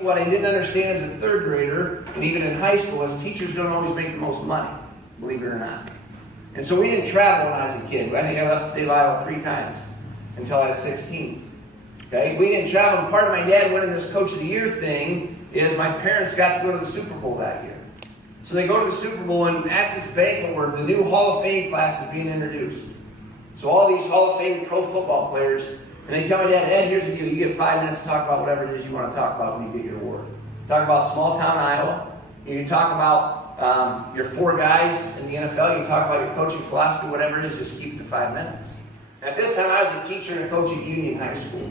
What I didn't understand as a third grader, and even in high school, is teachers don't always make the most money, believe it or not. And so we didn't travel when I was a kid. I think I left the state of Iowa 3 times until I was 16. Okay? We didn't travel, and part of my dad winning this Coach of the Year thing is my parents got to go to the Super Bowl that year. So they go to the Super Bowl, and at this banquet where the new Hall of Fame class is being introduced. So all these Hall of Fame pro football players, and they tell my dad, Ed, here's the deal. You get 5 minutes to talk about whatever it is you want to talk about when you get your award. Talk about small town Iowa. You can talk about your 4 guys in the NFL. You can talk about your coaching philosophy, whatever it is, just keep it to 5 minutes. At this time, I was a teacher and a coach at Union High School.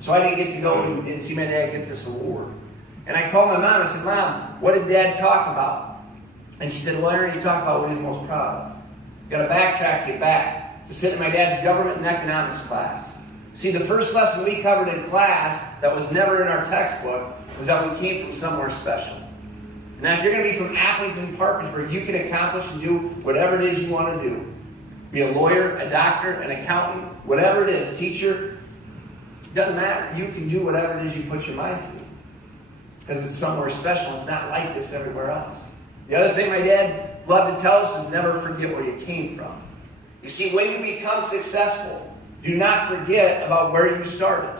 So I didn't get to go and see my dad get this award. And I called my mom and I said, Mom, what did Dad talk about? And she said, well, Aaron, he talked about what he's most proud of. You got to backtrack, get back. To sit in my dad's government and economics class. See, the first lesson we covered in class that was never in our textbook was that we came from somewhere special. Now, if you're going to be from Aplington-Parkersburg, you can accomplish and do whatever it is you want to do. Be a lawyer, a doctor, an accountant, whatever it is, teacher. Doesn't matter. You can do whatever it is you put your mind to. Because it's somewhere special. It's not like this everywhere else. The other thing my dad loved to tell us is never forget where you came from. You see, when you become successful, do not forget about where you started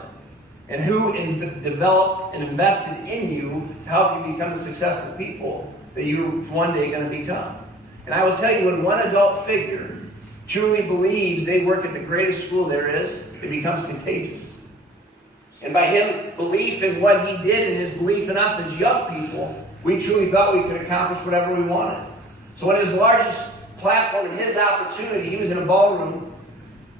and who developed and invested in you to help you become the successful people that you're one day going to become. And I will tell you, when one adult figure truly believes they work at the greatest school there is, it becomes contagious. And by him belief in what he did and his belief in us as young people, we truly thought we could accomplish whatever we wanted. So when his largest platform and his opportunity, he was in a ballroom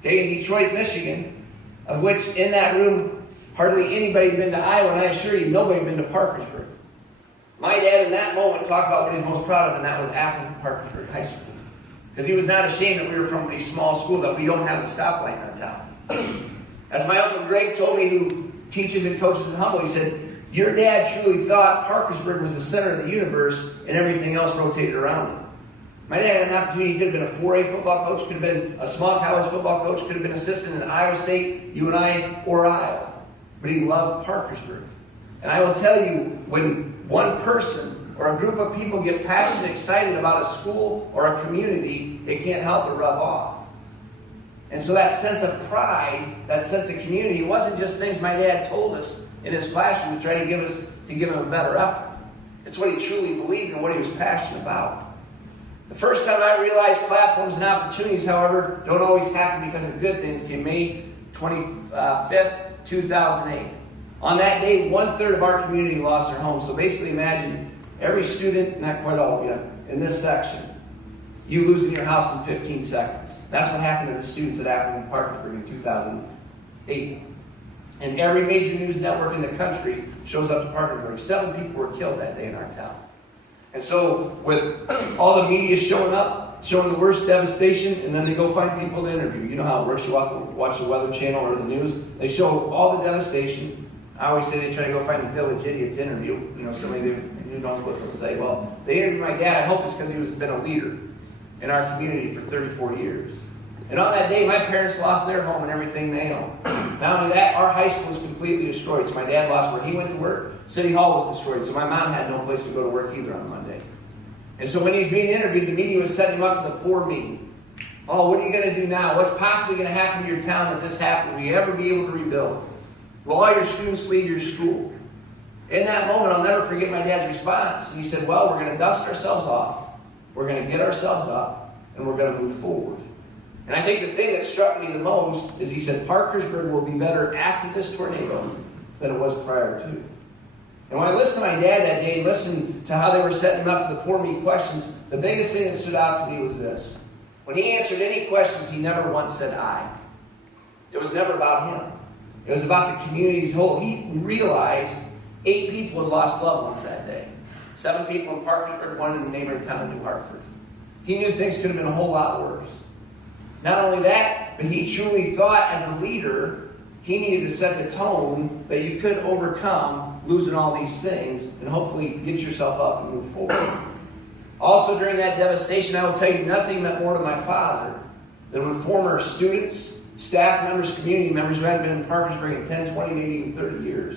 in Detroit, Michigan, of which in that room, hardly anybody had been to Iowa, and I assure you, nobody had been to Parkersburg. My dad in that moment talked about what he's most proud of, and that was Aplington-Parkersburg High School. Because he was not ashamed that we were from a small school, that we don't have a stoplight in our town. As my Uncle Greg told me, who teaches and coaches in Humboldt, he said, your dad truly thought Parkersburg was the center of the universe and everything else rotated around it. My dad had an opportunity. He could have been a 4A football coach, could have been a small college football coach, could have been assistant in Iowa State, UNI, or Iowa. But he loved Parkersburg. And I will tell you, when one person or a group of people get passionate and excited about a school or a community, it can't help but rub off. And so that sense of pride, that sense of community, it wasn't just things my dad told us in his classroom to try to give him a better effort. It's what he truly believed and what he was passionate about. The first time I realized platforms and opportunities, however, don't always happen because of good things, came May 25th, 2008. On that day, 1/3 of our community lost their homes. So basically imagine every student, not quite all of you, in this section, you losing your house in 15 seconds. That's what happened to the students at Aplington-Parkersburg in 2008. And every major news network in the country shows up to Parkersburg. 7 people were killed that day in our town. And so, with all the media showing up, showing the worst devastation, and then they go find people to interview. You know how it works. You watch the Weather Channel or the news. They show all the devastation. I always say they try to go find the village idiot to interview. Somebody who knows what they'll say. Well, they interviewed my dad. I hope it's because he was been a leader in our community for 34 years. And on that day, my parents lost their home and everything they owned. Not only that, our high school was completely destroyed. So my dad lost where he went to work. City Hall was destroyed. So my mom had no place to go to work either on Monday. And so when he's being interviewed, the media was setting him up for the poor me. Oh, what are you going to do now? What's possibly going to happen to your town that this happened? Will you ever be able to rebuild? Will all your students leave your school? In that moment, I'll never forget my dad's response. He said, well, we're going to dust ourselves off. We're going to get ourselves up, and we're going to move forward. And I think the thing that struck me the most is he said, Parkersburg will be better after this tornado than it was prior to. And when I listened to my dad that day, listened to how they were setting him up for the poor me questions, the biggest thing that stood out to me was this. When he answered any questions, he never once said I. It was never about him. It was about the community's whole. He realized 8 people had lost loved ones that day. 7 people in Parkersburg, 1 in the neighboring town of New Hartford. He knew things could have been a whole lot worse. Not only that, but he truly thought as a leader, he needed to set the tone that you could overcome losing all these things and hopefully get yourself up and move forward. Also during that devastation, I will tell you nothing meant more to my father than when former students, staff members, community members who hadn't been in Parkersburg in 10, 20, maybe even 30 years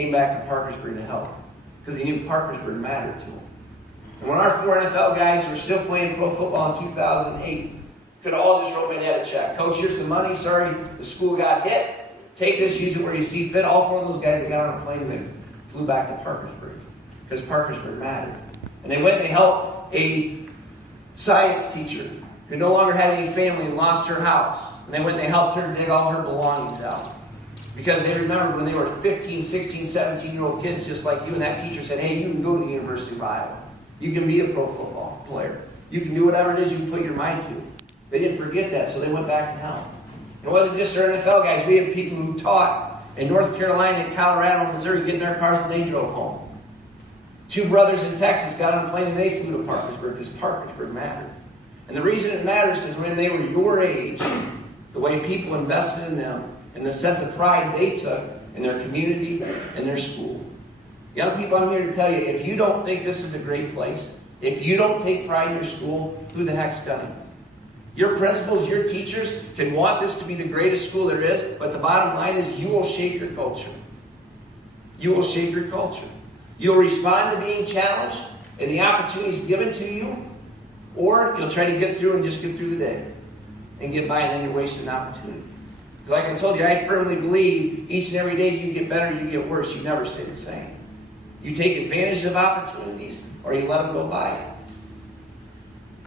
came back to Parkersburg to help because he knew Parkersburg mattered to him. And when our 4 NFL guys who were still playing pro football in 2008 could all just wrote my dad a check. Coach, here's some money. Sorry, the school got hit. Take this, use it where you see fit. All 4 of those guys that got on a plane and flew back to Parkersburg because Parkersburg mattered. And they went and they helped a science teacher who no longer had any family and lost her house. And they went and they helped her dig all her belongings out. Because they remembered when they were 15, 16, 17-year-old kids just like you, and that teacher said, hey, you can go to the University of Iowa. You can be a pro football player. You can do whatever it is you put your mind to. They didn't forget that, so they went back and helped. It wasn't just our NFL guys. We had people who taught in North Carolina and Colorado and Missouri, getting their cars and they drove home. 2 brothers in Texas got on a plane and they flew to Parkersburg because Parkersburg mattered. And the reason it matters is because when they were your age, the way people invested in them and the sense of pride they took in their community and their school. Young people, I'm here to tell you, if you don't think this is a great place, if you don't take pride in your school, who the heck's gonna? Your principals, your teachers can want this to be the greatest school there is, but the bottom line is you will shape your culture. You will shape your culture. You'll respond to being challenged and the opportunities given to you, or you'll try to get through and just get through the day and get by, and then you're wasting an opportunity. Like I told you, I firmly believe each and every day you get better, you get worse. You never stay the same. You take advantage of opportunities or you let them go by.